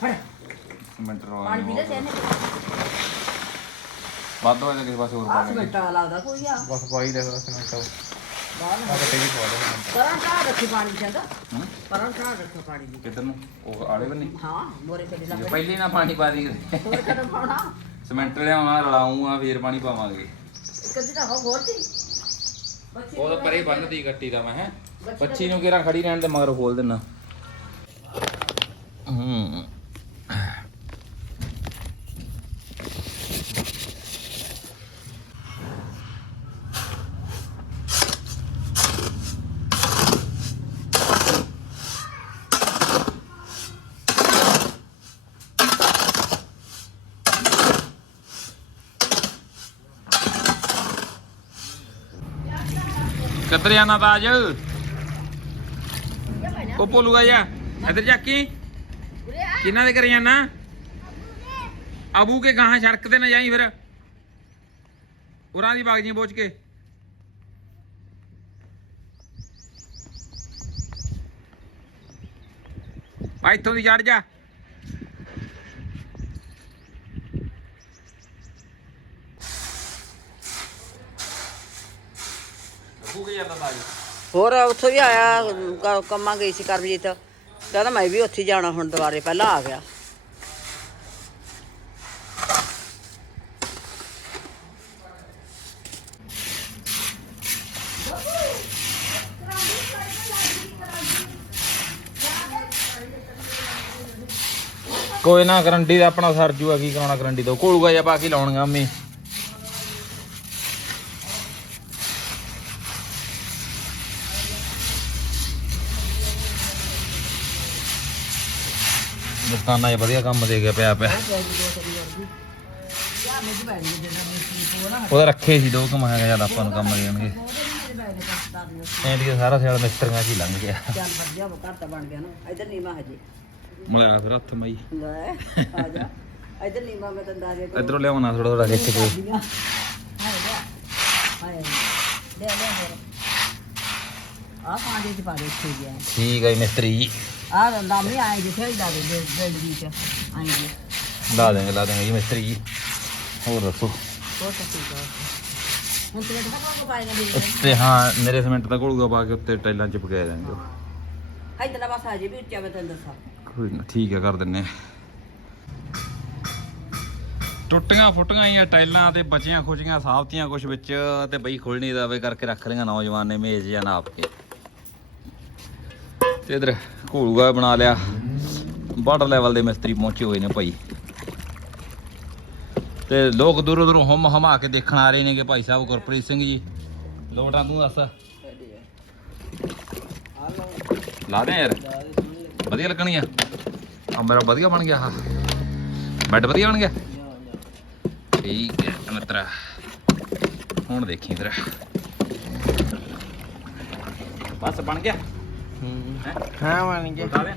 ਫੜ। ਪਾਣੀ ਪੀ ਲੈ ਸੇਨੇ ਵੱਧ ਤਾਂ ਕਿਸੇ ਪਾਸੇ ਹੋਰ ਆ ਪਾਵਾਂਗੇ ਸਿਮਟਾ ਲੱਗਦਾ ਕੋਈ ਆ। ਬਸ ਪਾਈ ਦੇ ਰਸ ਨਾਲ ਸਭ ਬਾਹਰ ਆ ਵੀ ਪਾ ਦੇ ਪਰਾਂ ਚਾਹ ਰੱਖੀ ਪਾਣੀ ਚੰਗਾ ਹੂੰ? ਪਰਾਂ ਚਾਹ ਰੱਖੋ ਪਾਣੀ ਦੀ ਕਿੱਧਰ ਨੂੰ? ਉਹ ਆਲੇ ਬੰਨੇ ਹਾਂ ਮੋਰੇ ਤੇ ਲੱਗ ਪਹਿਲੇ ਨਾ ਪਾਣੀ ਪਾ ਦੀ ਹੋਰ ਕਦੋਂ ਪਾਉਣਾ? ਸਿਮੈਂਟ ਲਿਆਵਾਂ ਰਲਾਉਂਗਾ ਫੇਰ ਪਾਣੀ ਪਾਵਾਂਗੇ। ਇੱਕ ਅੱਧੀ ਤਾਂ ਹੋਰ ਸੀ ਬੱਚੀ ਉਹ ਤਾਂ ਪਰੇ ਬੰਨਦੀ ਗੱਟੀ ਦਾ ਮੈਂ ਹੈ। ਬੱਚੀ ਨੂੰ ਕਿਹੜਾ ਖੜੀ ਰਹਿਣ ਦੇ ਮਗਰ ਖੋਲ ਦਿੰਨਾ ਹੂੰ। ਕਿੱਧਰ ਜਾਣਾ ਤਾਜ ਉਹ ਪੋਲੂਗਾ ਜਾ ਇੱਧਰ ਜਾਕੀ ਕਿਹਨਾਂ ਦੇ ਘਰੇ ਜਾਣਾ ਅਬੂ ਕੇ ਗਾਹਾਂ ਸੜਕ ਤੇ ਨਾ ਜਾਈ ਫਿਰ। ਉਰਾਂ ਦੀ ਬਾਗ ਜੀ ਪਹੁੰਚ ਕੇ। ਆ ਇੱਥੋਂ ਦੀ ਚੜ ਜਾ। ਜਾਂਦਾ ਹੋਰ ਉੱਥੋਂ ਵੀ ਆਇਆ ਕ- ਕੰਮਾਂ ਗਈ ਸੀ ਕਰਮਜੀਤ। ਕਹਿੰਦਾ ਮੈਂ ਵੀ ਉੱਥੇ ਹੀ ਜਾਣਾ ਹੁਣ ਦੁਬਾਰੇ ਪਹਿਲਾਂ ਆ ਗਿਆ। ਕੋਈ ਨਾ ਗਰੰਟੀ ਦਾ ਆਪਣਾ ਸਰ ਜੂਆ ਕੀ ਕਰਾਉਣਾ ਗਰੰਟੀ ਤੋਂ ਘੋਲੂਗਾ ਜਾਂ ਬਾਕੀ ਲਾਉਣਗਾ ਅੰਮੀ ਦਸਤਾਨਾ ਇਹ ਵਧੀਆ ਕੰਮ ਦੇ ਗਿਆ ਪਿਆ ਪਿਆ। ਉਹਦਾ ਰੱਖੇ ਸੀ ਦੋ ਕਮਾਇਆ ਗਿਆ ਜਦ ਆਪਾਂ ਨੂੰ ਕੰਮ ਦੇਣਗੇ। ਐਂਡੀ ਸਾਰਾ ਸਿਆਲ ਮਿਸਤਰੀਆਂ 'ਚ ਹੀ ਲੰਘ ਗਿਆ। ਚੱਲ ਵਧੀਆ ਉਹ ਘਰ ਤਾਂ ਬਣ ਗਿਆ ਨਾ। ਇਧਰ ਨੀਮਾ ਹਜੇ। ਮਿਲਿਆ ਫਿਰ ਹੱਥ ਮਾਈ। ਲੈ ਆ ਜਾ। ਇਧਰ ਨੀਮਾ ਮੈਂ ਦੱਸ ਦਿਆ। ਇਧਰੋਂ ਲਿਆਉਣਾ ਥੋੜਾ ਥੋੜਾ ਖਿੱਚ ਕੇ। ਆ ਪਾਣੀ ਚ ਪਾ ਦੇ ਇੱਥੇ ਗਿਆ ਠੀਕ ਹੈ ਜੀ ਮਿਸਤਰੀ। ਜੀ ਆ ਲਾਮੀ ਆਏ ਜਿੱਥੇ ਹੀ ਦਾਦੇ ਦੇ ਦੇ ਚ ਆਏ ਜੀ। ਲਾ ਦੇਂਗੇ ਲਾ ਦੇਂਗੇ ਜੀ ਮਿਸਤਰੀ ਜੀ। ਹੋਰ ਦੱਸੋ? ਹੋਰ ਤਾਂ ਠੀਕ ਆ। ਹੁਣ ਤੇ ਦੇਖਾ ਕੋ ਪਾਏਗਾ ਵੀ ਉੱਤੇ ਹਾਂ ਮੇਰੇ ਸਿਮੈਂਟ ਦਾ ਘੋਲੂਗਾ ਪਾ ਕੇ ਉੱਤੇ ਟਾਈਲਾਂ ਚਿਪਕਾਇਆ ਦੇਣਗੇ ਇਧਰਲਾ ਪਾਸਾ ਹਜੇ ਵੀ ਉੱਚਾ ਮੈਂ ਤੈਨੂੰ ਦੱਸਾਂ। ਕੋਈ ਨਾ ਠੀਕ ਹੈ ਕਰ ਦਿੰਨੇ ਆ। ਟੁੱਟੀਆਂ ਫੁੱਟੀਆਂ ਹੀ ਆ ਟਾਈਲਾਂ ਤੇ ਬਚੀਆਂ ਖੁਚੀਆਂ ਸਾਫਤੀਆਂ ਕੁਛ ਵਿੱਚ ਤੇ ਬਈ ਖੁੱਲਣੀ ਦਾਵੇ ਕਰਕੇ ਰੱਖ ਲਈਆਂ ਨੌਜਵਾਨ ਨੇ ਮੇਜ਼ ਜਾਂ ਨਾਪ ਕੇ। ਤੇ ਇਧਰ ਘੋਲੂਗਾ ਬਣਾ ਲਿਆ। ਬਾਰਡਰ ਲੈਵਲ ਦੇ ਮਿਸਤਰੀ ਪਹੁੰਚੇ ਹੋਏ ਨੇ ਭਾਈ। ਤੇ ਲੋਕ ਦੂਰੋਂ ਦੂਰੋਂ ਹਮ ਹਮਾ ਕੇ ਦੇਖਣ ਆ ਰਹੇ ਨੇ ਕਿ ਭਾਈ ਸਾਹਿਬ ਗੁਰਪ੍ਰੀਤ ਸਿੰਘ ਜੀ, ਲੋਟਾਂ ਤੂੰ ਦੱਸ। ਲਾ ਦੇ ਯਾਰ। ਵਧੀਆ ਲੱਗਣੀ ਆ? ਆ ਮੇਰਾ ਵਧੀਆ ਬਣ ਗਿਆ ਹਾਂ ਬੈੱਡ ਵਧੀਆ ਬਣ ਗਿਆ? ਠੀਕ ਹੈ ਮਿੱਤਰਾ। ਹੁਣ ਦੇਖੀ ਤੇਰਾ ਬਸ ਬਣ ਗਿਆ। ਹੈਂ? ਗਿਆ ਉਠਾ ਲਿਆ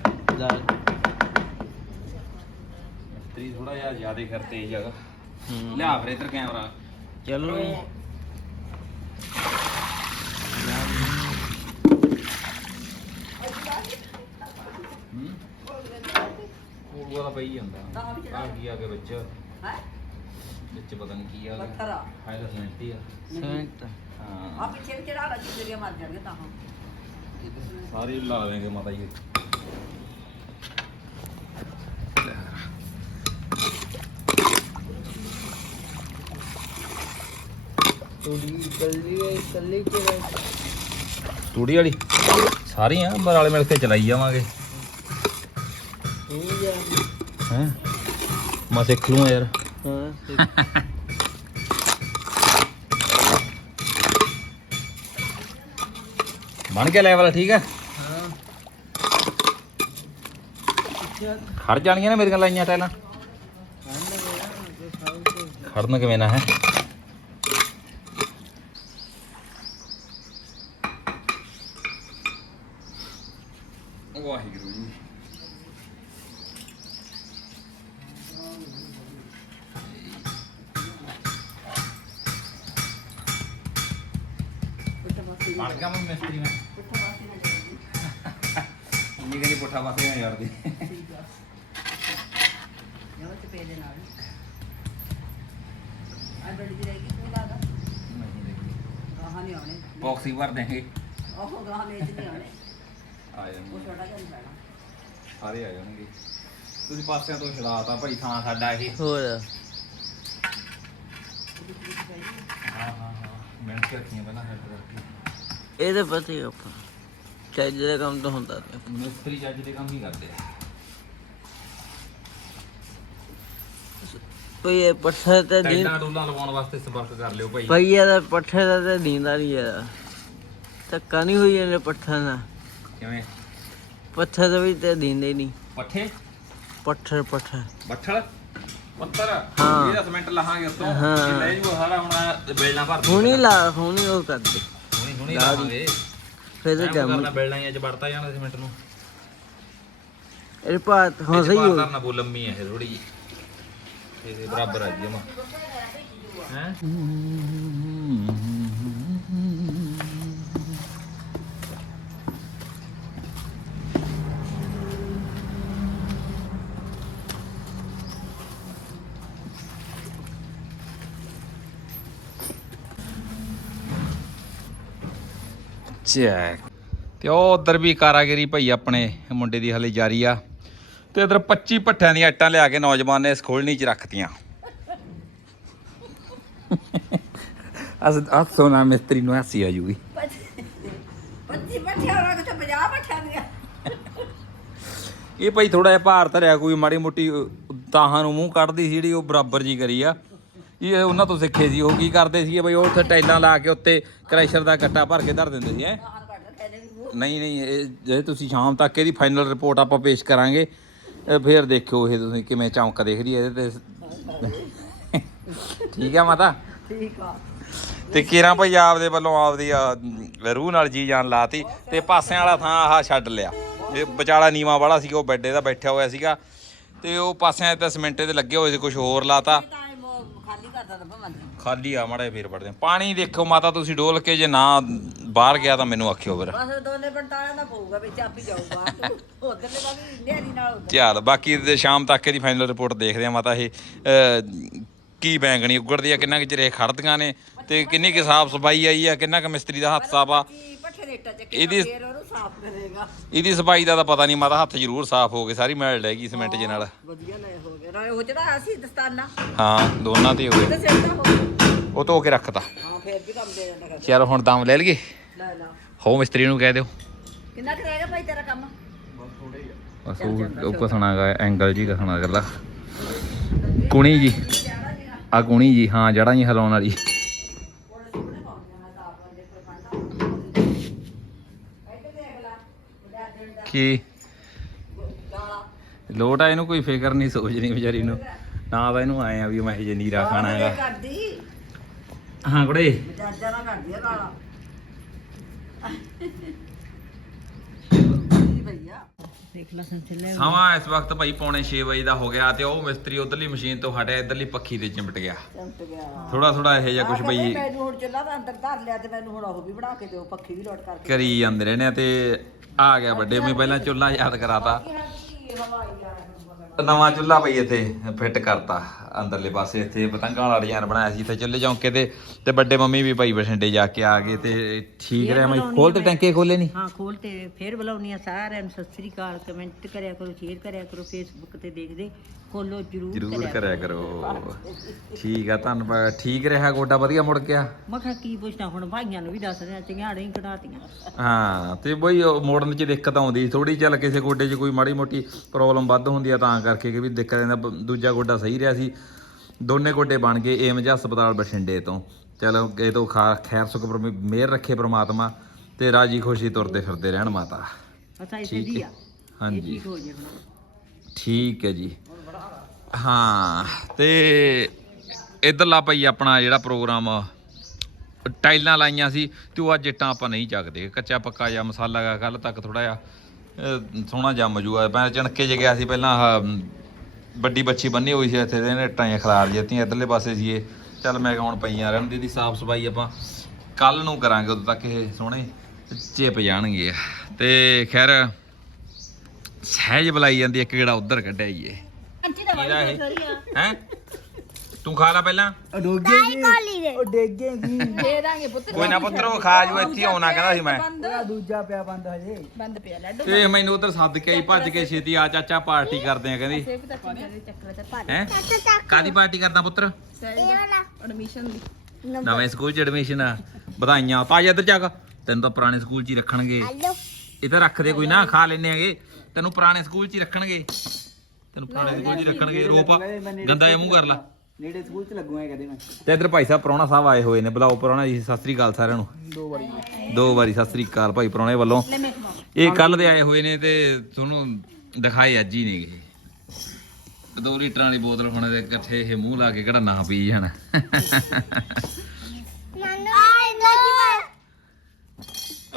ਤੇਰੀ ਥੋੜਾ ਜਿਹਾ ਜ਼ਿਆਦਾ ਕਰਤੇ ਇਹ ਜਗ੍ਹਾ। ਲਿਆ ਫਿਰ ਇੱਧਰ ਕੈਮਰਾ। ਚਲੋ ਹੂੰ? ਕੋਲ ਵਾਲਾ ਪਈ ਜਾਂਦਾ। ਆ ਕੀ ਆ ਕੇ ਵਿੱਚ? ਹੈ ਵਿੱਚ ਪਤਾ ਨਹੀਂ ਕੀ ਆ ਗਿਆ। ਪੱਥਰ ਆ। ਹਾਏ ਤਾਂ ਸਿਮੈਂਟ ਹੀ ਆ। ਸੈਂਟ ਆ ਹਾਂ ਪਿੱਛੇ ਵੀ ਚੜਾ ਲਾ ਜਿੱਥੇ ਮਰ ਜਾਣਗੇ ਤਾਂ ਹਾਂ ਸਾਰੇ ਲਾ ਦੇਂਗੇ ਮਾਤਾ ਜੀ। ਥੋੜੀ ਕੱਲੀ ਕੱਲੀ ਤੇ ਤੂੜੀ ਵਾਲੀ? ਸਾਰੀਆਂ ਪਰ ਵਾਲੇ ਮਿਲ ਕੇ ਚਲਾਈ ਜਾਵਾਂਗੇ। ਜਾ ਹੈ? ਮੈਂ ਸਿੱਖ ਲੂੰ ਯਾਰ। ਹਾਂ ਬਣ ਗਿਆ ਲੈਵਲ ਠੀਕ ਆ ਹਾਂ। ਖੜ ਜਾਣੀਆਂ ਨੇ ਮੇਰੀਆਂ ਲਾਈਆਂ ਟਾਈਲਾਂ ਖੜਨ ਕਿਵੇਂ ਨਾ ਹੈ ਬਣ ਗਿਆ ਮੈਂ ਮਿਸਤਰੀ ਮੈਂ ਮੰਮੀ ਕਹਿੰਦੀ ਪੁੱਠਾ ਪਾਸੇ ਆ ਯਾਰ ਦੀ ਜਮਾ ਚਪੇ ਦੇ ਨਾਲ ਆ ਬੜੀ ਦੀ ਰਹੇਗੀ ਤੂੰ ਲਾਦਾ ਗਾਹਾਂ ਨਹੀਂ ਆਉਣੇ ਬਾਕਸ ਹੀ ਭਰ ਦੇਂਗੇ ਉਹ ਗਾਹਾਂ ਮੇਚ ਨਹੀਂ ਆਉਣੇ। ਆ ਜਾਣਗੇ। ਉਹ ਛੋਟਾ ਜਿਹਾ ਨਹੀਂ ਪੈਣਾ ਸਾਰੇ ਆ ਜਾਣਗੇ। ਤੁਸੀਂ ਪਾਸਿਆਂ ਤੋਂ ਛਲਾਤਾ ਭਾਈ ਥਾਂ ਸਾਡਾ ਇਹ। ਹੋਰ? ਹਾਂ ਹਾਂ ਹਾਂ। ਮਿਹਨਤ ਰੱਖੀਆਂ ਪਹਿਲਾਂ ਹੈਡ ਕਰਕੇ ਇਹ ਤਾਂ ਪਤਾ ਆਪਾਂ। ਚੱਜ ਦਾ ਕੰਮ ਤਾਂ ਹੁੰਦਾ ਨਹੀਂ ਮਿਸਤਰੀ ਜੱਜ ਦੇ ਕੰਮ ਹੀ ਕਰਦੇ ਆ। ਇਹ ਪੱਠਾ ਤਾਂ ਨਹੀਂ ਟੈਲਾਂ ਟੂਲਾਂ ਲਵਾਉਣ ਵਾਸਤੇ ਸੰਪਰਕ ਕਰ ਲਿਓ ਭਾਈ। ਪਈਆ ਦਾ ਪੱਠੇ ਦਾ ਤਾਂ ਨੀਂਦਾ ਆ ਧੱਕਾ ਨਹੀਂ ਹੋਈ ਇਹਨੇ ਪੱਠਾ ਨਾਲ। ਕਿਵੇਂ? ਪੱਠਾ ਦਾ ਵੀ ਤਾਂ ਦਿੰਦੇ ਨਹੀਂ। ਪੱਠੇ? ਪੱਠਰ ਪੱਠਰ ਬੱਠਲ? ਪੱਤਰ ਹਾਂ। ਇਹਦਾ ਸਿਮੈਂਟ ਲਾਹਾਂਗੇ ਉੱਤੋਂ ਹਾਂ। ਇਹ ਲੈ ਜੂ ਸਾਰਾ ਹੁਣ ਬੇਲਣਾ ਭਰ ਦੇ ਹੁਣੀ ਲਾ ਹੁਣੀ ਉਹ ਕਰਦੇ ਹੁਣੀ ਹੁਣੀ ਲਾਵਾਂਗੇ ਫਿਰ ਇਹ ਕੰਮ ਕਰਨਾ ਬੇਲਣਾ ਹੀ ਅੱਜ ਵੜਤਾ ਜਾਣਾ ਸਿਮੈਂਟ ਨੂੰ। ਇਹ ਬਾਤ ਹਾਂ ਸਹੀ ਹੋ ਕਰਨਾ ਬੋ ਲੰਮੀ ਹੈ ਥੋੜੀ ਜੀ ਇਹਦੇ ਬਰਾਬਰ ਆ ਜੀ, ਜਮਾ। ਹੈ? ਚੈੱਕ। ਤੇ ਉਹ ਉਧਰ ਵੀ ਕਾਰਾਗਰੀ ਭਾਈ ਆਪਣੇ ਮੁੰਡੇ ਦੀ ਹਲੇ ਜਾਰੀ ਆ। ਤੇ ਉਧਰ 25 ਪੱਠਿਆਂ ਦੀਆਂ ਇੱਟਾਂ ਲਿਆ ਕੇ ਨੌਜਵਾਨ ਨੇ ਇਸ ਖੋਲਣੀ 'ਚ ਰੱਖਤੀਆਂ। ਅਸ ਅਸ ਸੋਨਾ ਮਿਸਤਰੀ ਨੂੰ ਹਾਸੀ ਆ ਜੂਗੀ। 25 ਪੱਠਿਆਂ ਵਾਲਾ ਕਿਤੇ 50 ਪੱਠਿਆਂ ਦੀਆਂ? ਇਹ ਭਾਈ ਥੋੜਾ ਜਿਹਾ ਭਾਰ ਧਰਿਆ ਕੋਈ ਮਾੜੀ ਮੋਟੀ ਤਾਹਾਂ ਨੂੰ ਮੂੰਹ ਕੱਢਦੀ ਸੀ ਜਿਹੜੀ ਉਹ ਬਰਾਬਰ ਜੀ ਕਰੀ ਆ। ਇਹ ਉਹਨਾਂ ਤੋਂ ਸਿੱਖੇ ਸੀ ਉਹ ਕੀ ਕਰਦੇ ਸੀ ਬਈ ਉਹ ਉੱਥੇ ਟਾਈਲਾਂ ਲਾ ਕੇ ਉੱਤੇ ਕ੍ਰੈਸ਼ਰ ਦਾ ਕੱਟਾ ਭਰ ਕੇ ਧਰ ਦਿੰਦੇ ਸੀ ਮੂੰਹ ਨਹੀਂ ਨਹੀਂ ਇਹ ਜੇ ਤੁਸੀਂ ਸ਼ਾਮ ਤੱਕ ਇਹਦੀ ਫਾਈਨਲ ਰਿਪੋਰਟ ਆਪਾਂ ਪੇਸ਼ ਕਰਾਂਗੇ ਫੇਰ ਦੇਖਿਓ ਇਹ ਤੁਸੀਂ ਕਿਵੇਂ ਚੌਂਕ ਦੇਖਦੀ ਹੈ ਇਹਦੇ ਤੇ। ਠੀਕ ਆ ਮਾਤਾ? ਠੀਕ ਆ। ਤੇ ਕੀਰਾਂ ਭਾਈ ਆਪਦੇ ਵੱਲੋਂ ਆਪਦੀ ਆ, ਰੂਹ ਨਾਲ ਜੀ ਜਾਨ ਲਾਤੀ ਤੇ ਪਾਸਿਆਂ ਵਾਲਾ ਥਾਂ ਆਹ ਛੱਡ ਲਿਆ। ਇਹ ਵਿਚਾਲਾ ਨੀਵਾ ਵਾਲਾ ਸੀਗਾ ਉਹ ਬੈੱਡੇ ਦਾ ਬੈਠਿਆ ਹੋਇਆ ਸੀਗਾ। ਤੇ ਉਹ ਪਾਸਿਆਂ ਤੇ ਸਿਮੈਂਟੇ ਤੇ ਲੱਗੇ ਹੋਏ ਸੀ ਕੁਝ ਹੋਰ ਲਾਤਾ। ਖਾਲੀ ਆ ਮਾੜਾ ਫੇਰ ਪੜਦੇ ਪਾਣੀ ਦੇਖੋ ਮਾਤਾ ਤੁਸੀਂ ਡੋਲ ਕੇ ਜੇ ਨਾ ਬਾਹਰ ਗਿਆ ਤਾਂ ਮੈਨੂੰ ਆਖਿਓ ਫਿਰ। ਬਸ ਦੋਨੇ ਦਾ ਪਊਗਾ ਵਿੱਚ ਆਪੀ ਜਾਊਗਾ ਉਧਰ ਦੇ ਦਾ ਵੀ ਨੇਰੀ ਨਾਲ ਉਧਰ। ਚੱਲ ਬਾਕੀ ਤੇ ਸ਼ਾਮ ਤੱਕ ਇਹਦੀ ਫਾਈਨਲ ਰਿਪੋਰਟ ਦੇਖਦੇ ਆ ਮਾਤਾ ਇਹ ਅਹ, ਕੀ ਬੈਂਗਣੀ ਉਗੜਦੀ ਆ ਕਿੰਨਾ ਕਿ ਚਿਰ ਖੜਦੀਆਂ ਨੇ ਤੇ ਕਿੰਨੀ ਕਿ ਸਾਫ਼ ਸਫ਼ਾਈ ਆਈ ਆ ਕਿੰਨਾ ਕਿ ਮਿਸਤਰੀ ਦਾ ਹੱਥ ਸਾਫ਼ ਆ। ਕੀ ਪੱਠੇ ਇਹਦੀ- ਫੇਰ ਉਹਨੂੰ ਸਾਫ਼ ਕਰੇਗਾ। ਇਹਦੀ ਸਫ਼ਾਈ ਦਾ ਤਾਂ ਪਤਾ ਨਹੀਂ ਮਾਤਾ ਹੱਥ ਜ਼ਰੂਰ ਸਾਫ਼ ਹੋ ਗਏ ਸਾਰੀ ਮੈਲ ਲੈ ਗਈ ਸਿਮੈਂਟ ਜੇ ਨਾਲ। ਵਧੀਆ ਲੈ ਨਾਲੇ ਉਹ ਜਿਹੜਾ ਅਸੀਂ ਦਸਤਾਨਾ ਹਾਂ ਦੋਨਾਂ ਤੇ ਹੋ ਤੇ ਗਏ। ਸਿਰ ਤਾਂ ਹੋ ਗਿਆ। ਉਹ ਧੋ ਕੇ ਰੱਖਤਾ। ਹਾਂ ਫੇਰ ਵੀ ਕੰਮ ਦੇ ਜਾਂਦਾ ਕਰ ਚਲ ਹੁਣ ਦਮ ਲੈ ਲਈਏ? ਲੈ ਲਾ। ਹੋ ਮਿਸਤਰੀ ਨੂੰ ਕਹਿ ਦਿਓ। ਕਿੰਨਾ ਕੁ ਰਹਿ ਗਿਆ ਭਾਈ ਤੇਰਾ ਕੰਮ? ਬਸ ਉਹ ਉਹ ਕਸਣਾਗਾ ਐਂਗਲ ਜੀ ਕਸਣਾ ਗੱਲਾ ਕੁਣੀ ਜੀ। ਆ ਕੁਣੀ ਜੀ ਹਾਂ ਜੜਾਂ ਜੀ ਹਿਲਾਉਣ ਵਾਲੀ। ਕੀ? ਲੋਟ ਆ ਇਹਨੂੰ ਕੋਈ ਫਿਕਰ ਨਹੀਂ ਸੋਚ ਨਹੀਂ ਵਿਚਾਰੀ ਨੂੰ। ਨਾ ਤਾਂ ਇਹਨੂੰ ਆਏ ਆ ਵੀ ਮੈਂ ਇਹ ਨੀਰਾ ਖਾਣਾ ਹੈਗਾ। ਕਰਦੀ। ਹਾਂ ਕੁੜੇ। ਮਜਾਜਾ ਨਾ ਕਰਦੀ ਆ ਗਾਲਾਂ ਭਈਆ? ਦੇਖ ਲਾ ਸੰਚਲੇ ਸਮਾਂ ਇਸ ਵਕਤ ਭਾਈ ਪੌਣੇ 6 ਵਜੇ ਦਾ ਹੋ ਗਿਆ ਤੇ ਉਹ ਮਿਸਤਰੀ ਉਧਰਲੀ ਮਸ਼ੀਨ ਤੋਂ ਹਟਿਆ ਇਧਰਲੀ ਪੱਖੀ ਤੇ ਚਿਮਟ ਗਿਆ। ਥੋੜਾ ਥੋੜਾ ਇਹੋ ਜਿਹਾ ਕੁਝ ਬਈ ਮੈਨੂੰ ਹੁਣ ਚੁੱਲ੍ਹਾ ਦਾ ਅੰਦਰ ਧਰ ਲਿਆ ਤੇ ਮੈਨੂੰ ਹੁਣ ਉਹ ਵੀ ਬਣਾ ਕੇ ਦਿਓ ਪੱਖੀ ਵੀ ਲੋਟ ਕਰਕੇ। ਕਰੀ ਜਾਂਦੇ ਰਹੇ ਨੇ ਤੇ ਆ ਗਿਆ ਵੱਡੇ। ਮੈਂ ਪਹਿਲਾਂ ਚੁੱਲ੍ਹਾ ਯਾਦ ਕਰਾਤਾ। ਹਵਾਈ ਆ। ਨਵਾਂ ਚੁੱਲ੍ਹਾ ਬਈ ਇੱਥੇ ਫਿੱਟ ਕਰਤਾ ਅੰਦਰਲੇ ਪਾਸੇ ਇੱਥੇ ਪਤੰਗਾਂ ਵਾਲਾ ਡਿਜ਼ਾਈਨ ਬਣਾਇਆ ਸੀ ਇੱਥੇ ਚੁੱਲ੍ਹੇ ਚੌਂਕੇ ਤੇ ਤੇ ਵੱਡੇ ਮੰਮੀ ਵੀ ਭਾਈ ਬਠਿੰਡੇ ਜਾ ਕੇ ਆ ਗਏ ਤੇ ਠੀਕ ਰਿਹਾ ਮੈਂ ਖੋਲ ਤੇ ਟੈਂਕੇ ਖੋਲੇ ਨਹੀਂ ਹਾਂ ਖੋਲ ਤੇ ਫੇਰ ਬੁਲਾਉਣੀ ਆ ਸਾਰਿਆਂ ਨੂੰ ਸਤਿ ਸ੍ਰੀ ਅਕਾਲ ਕਮੈਂਟ ਕਰਿਆ ਕਰੋ ਸ਼ੇਅਰ ਕਰਿਆ ਕਰੋ ਫੇਸਬੁੱਕ ਤੇ ਦੇਖਦੇ। ਖੋਲੋ ਜਰੂਰ ਜ਼ਰੂਰ ਕਰਿਆ ਕਰੋ। ਠੀਕ ਆ ਧੰਨਵਾਦ ਠੀਕ ਰਿਹਾ ਗੋਡਾ ਵਧੀਆ ਮੁੜ ਗਿਆ? ਮੈਂ ਕਿਹਾ ਕੀ ਪੁੱਛਣਾ ਹੁਣ ਭਾਈਆਂ ਨੂੰ ਵੀ ਦੱਸ ਰਿਹਾ ਚੰਗਿਆੜੇ ਹੀ ਕਢਾਤੀਆਂ ਹਾਂ ਤੇ ਬਈ ਉਹ ਮੋੜਨ 'ਚ ਦਿੱਕਤ ਆਉਂਦੀ ਥੋੜੀ ਚੱਲ ਕਿਸੇ ਗੋਡੇ 'ਚ ਕੋਈ ਮਾੜੀ ਮੋਟੀ ਪ੍ਰੋਬਲਮ ਵੱਧ ਹੁੰਦੀ ਆ ਤਾਂ ਕਰਕੇ ਕਿ ਵੀ ਦਿੱਕਤ ਬ- ਦੂਜਾ ਗੋਡਾ ਸਹੀ ਰਿਹਾ ਸੀ। ਦੋਨੇ ਗੋਡੇ ਬਣ ਗਏ ਏਮਜ ਹਸਪਤਾਲ ਬਠਿੰਡੇ ਤੋਂ। ਚਲੋ ਇਹ ਤੋਂ ਖਾ- ਖੈਰ ਸੁਖ ਮਿਹਰ ਰੱਖੇ ਪ੍ਰਮਾਤਮਾ ਤੇ ਰਾਜੀ ਖੁਸ਼ੀ ਤੁਰਦੇ ਫਿਰਦੇ ਰਹਿਣ ਮਾਤਾ। ਅੱਛਾ ਠੀਕ ਦੀ। ਆ? ਹਾਂਜੀ। ਠੀਕ ਹੋ ਜੇ ਹੁਣ। ਠੀਕ ਹੈ ਜੀ। ਹਾਂ, ਤੇ ਇਧਰਲਾ ਭਾਈ ਆਪਣਾ ਜਿਹੜਾ ਪ੍ਰੋਗਰਾਮ ਟਾਈਲਾਂ ਲਾਈਆਂ ਸੀ ਤੇ ਉਹ ਅੱਜ ਇੱਟਾਂ ਆਪਾਂ ਨਹੀਂ ਚੱਕਦੇ। ਕੱਚਾ ਪੱਕਾ ਜਾਂ ਮਸਾਲਾ ਗਾ ਕੱਲ ਤੱਕ ਥੋੜਾ ਜਿਹਾ ਸੋਹਣਾ ਜੰਮ ਜੂਆ ਮੈਂ ਚਣਕੇ ਚ ਗਿਆ ਸੀ ਪਹਿਲਾਂ ਵੱਡੀ ਬੱਚੀ ਬੰਨੀ ਹੋਈ ਸੀ ਇੱਥੇ ਤੇ ਇਹਨੇ ਇੱਟਾਂ ਜਿਹੀਆਂ ਖਿਲਾਰ ਦਿੱਤੀਆਂ, ਇਧਰਲੇ ਪਾਸੇ ਸੀ ਇਹ ਚੱਲ ਮੈਂ ਕਿਹਾ ਹੁਣ ਪਈਆਂ ਰਹਿਣ ਦੀ ਸਾਫ਼ ਸਫ਼ਾਈ ਆਪਾਂ ਕੱਲ ਨੂੰ ਕਰਾਂਗੇ, ਉਦੋਂ ਤੱਕ ਇਹ ਸੋਹਣੇ ਚਿਪ ਜਾਣਗੇ। ਤੇ ਖੈਰ, ਸਹਿਜ ਬੁਲਾਈ ਜਾਂਦੀ, ਇੱਕ ਗੇੜਾ ਉਧਰ ਕੱਢਿਆ ਈ ਇਹ। ਇਹਦਾ ਇਹ ਹੈ? ਤੂੰ ਖਾ ਲੈ ਪਹਿਲਾਂ। ਦਾਈ ਕਾਲੀ ਦੇ। ਦੇ ਦਾਂਗੇ ਪੁੱਤ। ਕੋਈ ਨਾ ਪੁੱਤਰੋ ਖਾ ਜੂ ਇੱਥੇ ਆਉਣਾ ਕਹਿੰਦਾ ਸੀ ਮੈਂ। ਬੰਦ। ਪਿਆ ਲੱਡੂ ਤੇ ਮੈਨੂੰ ਉਧਰ ਸੱਦ ਕੇ ਆਈ ਭੱਜ ਕੇ ਛੇਤੀ ਆ ਚਾਚਾ ਪਾਰਟੀ ਕਰਦੇ ਆ ਕਹਿੰਦੀ। ਸੇਵ ਤਾਂ ਚੀਜ਼ਾਂ ਦੇ ਚੱਕਰ ਚ ਹੈ? ਚਾਚਾ ਚੱਕ ਕਾਦੀ ਪਾਰਟੀ ਕਰਦਾ ਪੁੱਤਰ? ਇਹ ਵਾਲਾ। ਐਡਮਿਸ਼ਨ ਦੀ। ਨਵੇਂ ਸਕੂਲ ਚ ਐਡਮਿਸ਼ਨ ਆ। ਵਧਾਈਆਂ। ਤਾਜ ਇੱਧਰ ਚੱਕ। ਤੈਨੂੰ ਤਾਂ ਪੁਰਾਣੇ ਸਕੂਲ ਚ ਹੀ ਰੱਖਣਗੇ। ਇਹ ਤਾਂ ਰੱਖਦੇ ਕੋਈ ਨਾ ਖਾ ਲੈਨੇ ਆਗੇ ਤੈਨੂੰ ਪੁਰਾਣੇ ਸਕੂਲ ਚ ਹੀ ਰੱਖਣਗੇ। ਤੈਨੂੰ ਪੁਰਾਣੇ ਸਕੂਲ ਚ ਹੀ ਰੱਖਣਗੇ ਰੂਪ ਗੰਦਾ ਜਿਹਾ ਮੂੰਹ ਕਰ ਲਾ। ਨੇੜੇ ਸਕੂਲ ਚ ਲੱਗੂਗਾ ਕਦੇ ਮੈਂ। ਤੇ ਇੱਧਰ ਭਾਈ ਸਾਹਿਬ ਪ੍ਰਾਹੁਣਾ ਸਾਹਿਬ ਆਏ ਹੋਏ ਨੇ ਬੁਲਾਓ ਪ੍ਰਾਹੁਣਾ ਜੀ ਸਤਿ ਸ੍ਰੀ ਅਕਾਲ ਸਾਰਿਆਂ ਨੂੰ। ਦੋ ਵਾਰੀ। ਦੋ ਵਾਰੀ ਸਤਿ ਸ੍ਰੀ ਅਕਾਲ ਭਾਈ ਪ੍ਰਾਹੁਣੇ ਵੱਲੋਂ। ਇਹ ਕੱਲ ਦੇ ਆਏ ਹੋਏ ਨੇ ਤੇ ਤੁਹਾਨੂੰ ਦਿਖਾਏ ਅੱਜ ਹੀ ਨੇਗੇ। ਦੋ ਲੀਟਰਾਂ ਵਾਲੀ ਬੋਤਲ ਹੁਣ ਦੇ ਇਕੱਠੇ ਇਹ ਮੂੰਹ ਲਾ ਕੇ ਕਿਹੜਾ ਨਾ ਪੀ ਜਾਣ। ਨਾਨੂ ਆ ਇੰਦਾ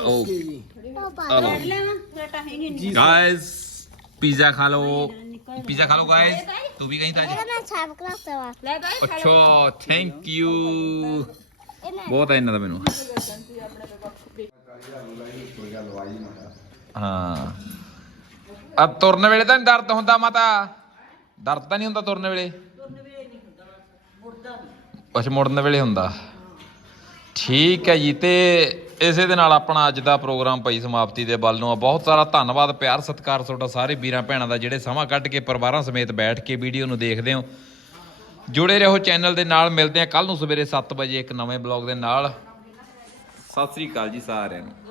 ਓ ਕੀ ਗਾਇਸ ਪੀਜ਼ਾ ਖਾ ਲਓ। ਪੀਜ਼ਾ ਖਾ ਲਓ ਗਾਇਸ ਤੂੰ ਵੀ ਕਹੀਂ ਤਾਂ ਜੀ ਇਹਦਾ ਮੈਂ ਸਾਫ਼ ਕਲਾਸ ਦਾ ਵਾ ਲੈ ਗਏ ਅੱਛਾ ਥੈਂਕ ਯੂ ਬਹੁਤ ਹੈ ਇਹਨਾਂ ਦਾ ਮੈਨੂੰ ਹਾਂ ਆ ਤੁਰਨ ਵੇਲੇ ਤਾਂ ਨੀ ਦਰਦ ਹੁੰਦਾ ਮਾਤਾ ਦਰਦ ਤਾਂ ਨਹੀਂ ਹੁੰਦਾ ਤੁਰਨ ਵੇਲੇ ਅੱਛਾ ਮੁੜਨ ਵੇਲੇ ਹੁੰਦਾ ਠੀਕ ਹੈ ਜੀ ਤੇ ਇਸੇ ਦੇ ਨਾਲ ਆਪਣਾ ਅੱਜ ਦਾ ਪ੍ਰੋਗਰਾਮ ਪਈ ਸਮਾਪਤੀ ਦੇ ਵੱਲ ਨੂੰ ਆ। ਬਹੁਤ ਸਾਰਾ ਧੰਨਵਾਦ, ਪਿਆਰ, ਸਤਿਕਾਰ ਤੁਹਾਡਾ ਸਾਰੇ ਵੀਰਾਂ ਭੈਣਾਂ ਦਾ ਜਿਹੜੇ ਸਮਾਂ ਕੱਢ ਕੇ, ਪਰਿਵਾਰਾਂ ਸਮੇਤ ਬੈਠ ਕੇ ਵੀਡੀਓ ਨੂੰ ਦੇਖਦੇ ਹੋ। ਜੁੜੇ ਰਹੋ ਚੈਨਲ ਦੇ ਨਾਲ, ਮਿਲਦੇ ਆ ਕੱਲ ਨੂੰ ਸਵੇਰੇ 7 ਵਜੇ ਇੱਕ ਨਵੇਂ ਬਲੌਗ ਦੇ ਨਾਲ। ਸਤਿ ਸ੍ਰੀ ਅਕਾਲ ਜੀ ਸਾਰਿਆਂ ਨੂੰ।